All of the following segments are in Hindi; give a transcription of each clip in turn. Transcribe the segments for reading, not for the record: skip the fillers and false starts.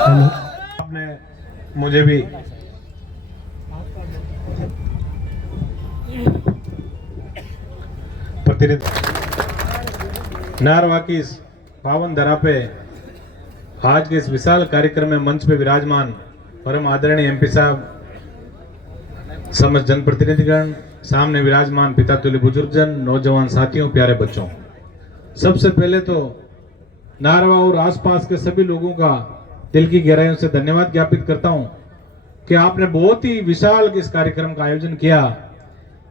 आपने मुझे भी प्रतिनिधि नारवा की इस पावन धरा पे आज के इस विशाल कार्यक्रम में मंच पे विराजमान परम आदरणीय एमपी साहब, समस्त जनप्रतिनिधिगण, सामने विराजमान पिता तुल्य बुजुर्गजन, नौजवान साथियों, प्यारे बच्चों, सबसे पहले तो नारवा और आसपास के सभी लोगों का दिल की गहराइयों से धन्यवाद ज्ञापित करता हूं कि आपने बहुत ही विशाल इस कार्यक्रम का आयोजन किया।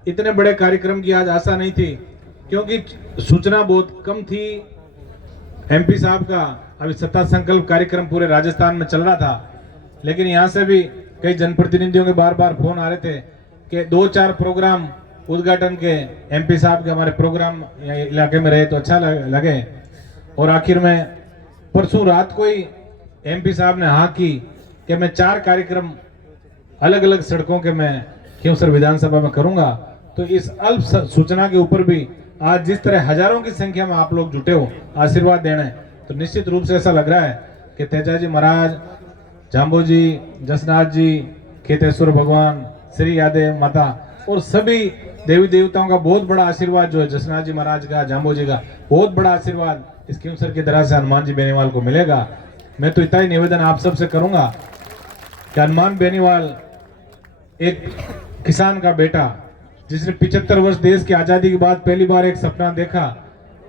इतने बड़े कार्यक्रम की आज आशा नहीं थी क्योंकि सूचना बहुत कम थी। एमपी साहब का अभी सत्ता संकल्प कार्यक्रम पूरे राजस्थान में चल रहा था, लेकिन यहाँ से भी कई जनप्रतिनिधियों के बार बार फोन आ रहे थे कि 2-4 प्रोग्राम उद्घाटन के एमपी साहब के हमारे प्रोग्राम इलाके में रहे तो अच्छा लगे। और आखिर में परसों रात को ही एमपी साहब ने हाँ की कि मैं 4 कार्यक्रम अलग अलग सड़कों के मैं खींवसर विधानसभा में करूंगा। तो इस अल्प सूचना के ऊपर भी आज जिस तरह हजारों की संख्या में आप लोग जुटे हो आशीर्वाद देने, तो निश्चित रूप से ऐसा लग रहा है कि तेजाजी महाराज, जाम्बो जी, जसनाथ जी, खेतेश्वर भगवान, श्री यादेव माता और सभी देवी देवताओं का बहुत बड़ा आशीर्वाद जो है, जसनाथ जी महाराज का, जाम्बो जी का बहुत बड़ा आशीर्वाद इस खींवसर की तरह से हनुमान जी बेनीवाल को मिलेगा। मैं तो इतना ही निवेदन आप सबसे करूंगा कि हनुमान बेनीवाल एक किसान का बेटा जिसने 75 वर्ष देश की आजादी के बाद पहली बार एक सपना देखा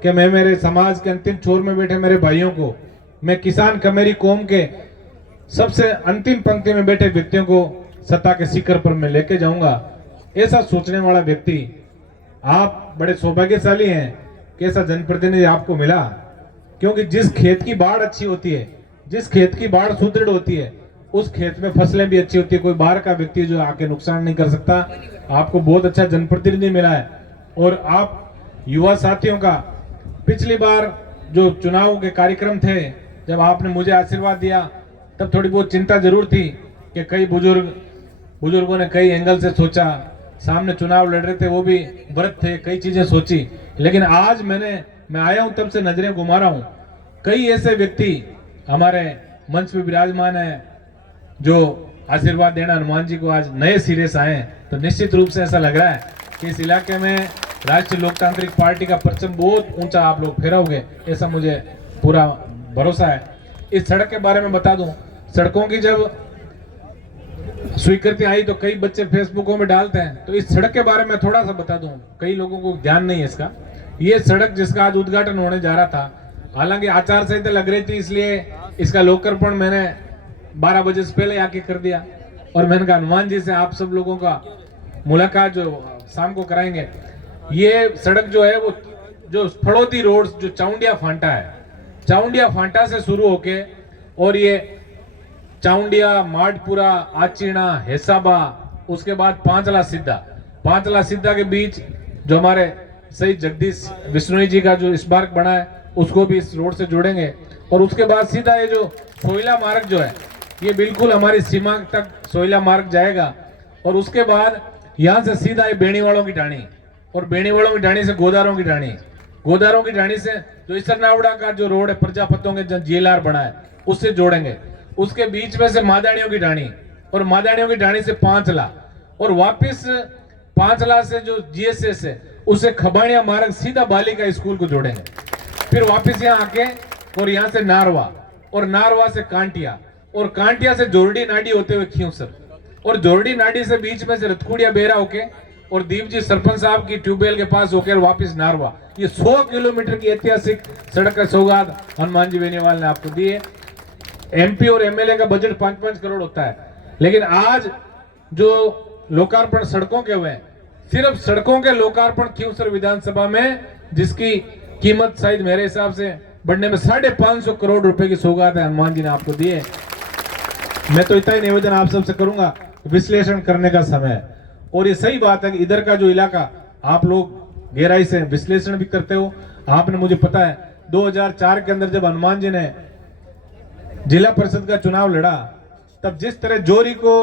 कि मैं मेरे समाज के अंतिम छोर में बैठे मेरे भाइयों को, मैं किसान कमेरी कौम के सबसे अंतिम पंक्ति में बैठे व्यक्तियों को सत्ता के शिखर पर मैं लेके जाऊंगा। ऐसा सोचने वाला व्यक्ति, आप बड़े सौभाग्यशाली हैं कि ऐसा जनप्रतिनिधि आपको मिला, क्योंकि जिस खेत की बाढ़ अच्छी होती है, जिस खेत की बाढ़ सुदृढ़ होती है, उस खेत में फसलें भी अच्छी होती है। कोई बाहर का व्यक्ति जो आके नुकसान नहीं कर सकता। आपको बहुत अच्छा जनप्रतिनिधि मिला है। और आप युवा साथियों का, पिछली बार जो चुनाव के कार्यक्रम थे, जब आपने मुझे आशीर्वाद दिया तब थोड़ी बहुत चिंता जरूर थी कि कई बुजुर्गों ने कई एंगल से सोचा, सामने चुनाव लड़ रहे थे, वो भी व्रत थे, कई चीजें सोची। लेकिन आज मैं आया हूं तब से नजरें घुमा रहा हूं, कई ऐसे व्यक्ति हमारे मंच पे विराजमान है जो आशीर्वाद देना हनुमान जी को आज नए सिरे से आए। तो निश्चित रूप से ऐसा लग रहा है कि इस इलाके में राष्ट्रीय लोकतांत्रिक पार्टी का परचम बहुत ऊंचा आप लोग फहराओगे, ऐसा मुझे पूरा भरोसा है। इस सड़क के बारे में बता दूं, सड़कों की जब स्वीकृति आई तो कई बच्चे फेसबुकों में डालते हैं, तो इस सड़क के बारे में थोड़ा सा बता दूं, कई लोगों को ध्यान नहीं है इसका। ये सड़क जिसका आज उद्घाटन होने जा रहा था, हालांकि आचार संहिता लग रही थी, इसलिए इसका लोकार्पण मैंने 12 बजे से पहले आके कर दिया। और मैंने कहा हनुमान जी से आप सब लोगों का मुलाकात जो शाम को कराएंगे। ये सड़क जो है वो जो फड़ौती रोड जो चाउंडिया फांटा है, चाउंडिया फांटा से शुरू होके और ये चाउंडिया, माडपुरा, आचीना, हेसाबा, उसके बाद पांचला सिद्धा के बीच जो हमारे सही जगदीश विष्णु जी का जो स्मारक बना है उसको भी इस रोड से जोड़ेंगे। और उसके बाद सीधा ये जो सोयला मार्ग जो है, ये बिल्कुल हमारी सीमा तक सोयला मार्ग जाएगा। और उसके बाद यहाँ से सीधा ये बेणीवालों की ढाणी, और बेणीवालों की ढाणी से गोदारों की ढाणी, गोदारों की ढाणी से जो इसरनावड़ा का जो रोड है प्रजापतों के जेएलआर बना है उससे जोड़ेंगे। उसके बीच में से मादानियों की ढाणी, और मादानियों की ढाणी से पांचला, और वापिस पांचला से जो जीएसएस है उसे खबाड़िया मार्ग सीधा बालिका स्कूल को जोड़ेंगे। फिर वापिस यहाँ आके और यहाँ से नारवा, और नारवा से कांटिया, और कांटिया से जोरडी नाडी होते हुए खींवसर, और जोरडी नाडी से बीच में से रतखुड़िया बेरा होके और दीपजी सरपंच साहब की ट्यूबवेल के पास होकर वापस नारवा। ये 100 किलोमीटर की ऐतिहासिक सड़क का सौगात हनुमान जी बेनीवाल ने आपको दी है। एमपी और एमएलए का बजट 5-5 करोड़ होता है, लेकिन आज जो लोकार्पण सड़कों के हुए, सिर्फ सड़कों के लोकार्पण खींवसर विधानसभा में जिसकी कीमत शायद मेरे हिसाब से बढ़ने में 550 करोड़ रुपए की सौगात है हनुमान जी ने आपको दी है। मैं तो इतना ही निवेदन आप सबसे करूंगा, विश्लेषण करने का समय है। और ये सही बात है कि इधर का जो इलाका आप लोग गहराई से विश्लेषण भी करते हो। आपने, मुझे पता है 2004 के अंदर जब हनुमान जी ने जिला परिषद का चुनाव लड़ा, तब जिस तरह जोरी को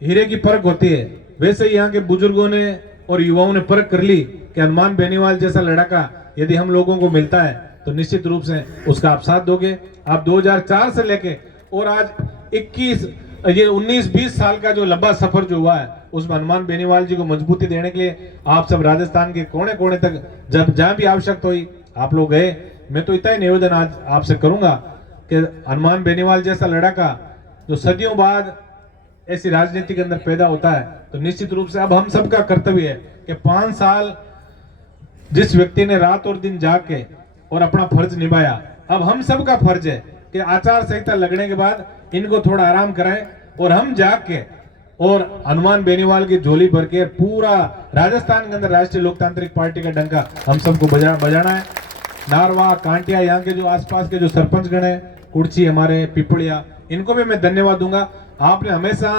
हीरे की परख होती है, वैसे ही यहाँ के बुजुर्गों ने और युवाओं ने परख कर ली कि हनुमान बेनीवाल जैसा लड़का यदि हम लोगों को मिलता है तो निश्चित रूप से उसका आप साथ दोगे। आप 2004 से लेके और आज 19-20 साल का जो लंबा सफर जो हुआ है उसमें हनुमान बेनीवाल जी को मजबूती देने के लिए आप सब राजस्थान के कोने कोने तक जब जहां भी आवश्यकता हुई आप लोग गए। मैं तो इतना ही निवेदन आज आपसे करूंगा कि हनुमान बेनीवाल जैसा लड़का जो सदियों बाद ऐसी राजनीति के अंदर पैदा होता है तो निश्चित रूप से अब हम सबका कर्तव्य है कि 5 साल जिस व्यक्ति ने रात और दिन जाग के और अपना फर्ज निभाया, अब हम सबका फर्ज है कि आचार संहिता लगने के बाद इनको थोड़ा आराम कराएं और हम जाग के और हनुमान बेनीवाल की झोली भर के पूरा राजस्थान के अंदर राष्ट्रीय लोकतांत्रिक पार्टी का डंका हम सबको बजाना है। नारवा, कांटिया, यहाँ के जो आसपास के जो सरपंच गण है, कुर्ची, हमारे पिपलिया, इनको भी मैं धन्यवाद दूंगा। आपने हमेशा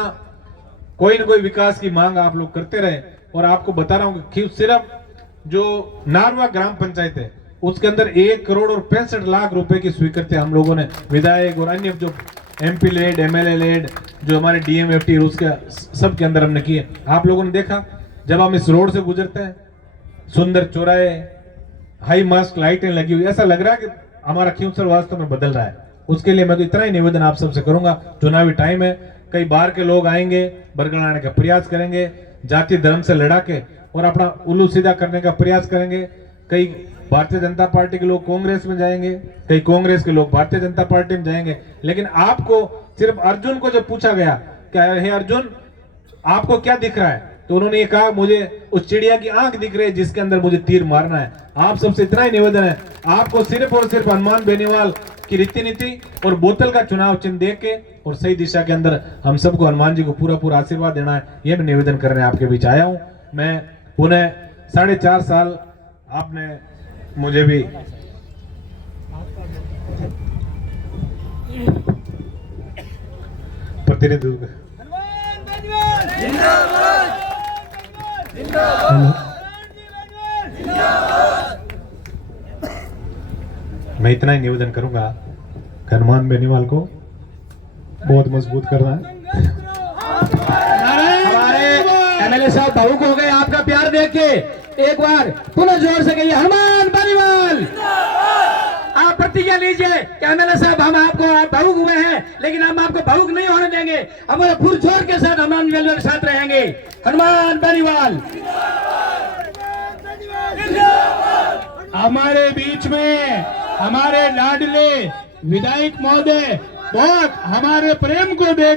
कोई न कोई विकास की मांग आप लोग करते रहे और आपको बता रहा हूं कि सिर्फ जो नारवा ग्राम पंचायत है उसके अंदर 1 करोड़ और 65 लाख रुपए की स्वीकृति हम लोगों ने विधायक और अन्य जो MP लेड, MLA लेड, जो हमारे DMFT उसके सब के अंदर हमने किए। आप लोगों ने देखा जब हम इस रोड से गुजरते हैं, सुंदर चौराहे, हाई मास्क लाइटें लगी हुई, ऐसा लग रहा है कि हमारा खींवसर वास्तव में बदल रहा है। उसके लिए मैं तो इतना ही निवेदन आप सबसे करूंगा, चुनावी टाइम है, कई बाहर के लोग आएंगे, बरगलाने का प्रयास करेंगे, जाति धर्म से लड़ा के और अपना उल्लू सीधा करने का प्रयास करेंगे। कई भारतीय जनता पार्टी के लोग कांग्रेस में जाएंगे, कई कांग्रेस के लोग भारतीय जनता पार्टी में जाएंगे, लेकिन आपको सिर्फ अर्जुन को जब पूछा गया क्या हे अर्जुन आपको क्या दिख रहा है, तो उन्होंने ये कहा मुझे उस चिड़िया की आंख दिख रही है जिसके अंदर मुझे तीर मारना है। आप सबसे इतना ही निवेदन है, आपको सिर्फ और सिर्फ हनुमान बेनीवाल की रीति नीति और बोतल का चुनाव चिन्ह देख के और सही दिशा के अंदर हम सबको हनुमान जी को पूरा पूरा आशीर्वाद देना है। ये मैं निवेदन करने आपके बीच आया हूं। मैं पुनः 4.5 साल आपने मुझे भी प्रतिनिधित्व मैं इतना ही निवेदन करूंगा कि हनुमान बेनीवाल को बहुत मजबूत करना है। हमारे MLA साहब भावुक हो गए आपका प्यार देख के। एक बार पुनः जोर से कहिए हनुमान बेनीवाल। आप प्रतिज्ञा लीजिए कि MLA साहब हम आपको भावुक हुए हैं लेकिन हम आपको भावुक नहीं होने देंगे, हमारे पुरजोर के साथ हनुमान बेनीवाल के साथ रहेंगे। हनुमान बेनीवाल। हमारे बीच में हमारे लाडले विधायक महोदय बहुत हमारे प्रेम को देख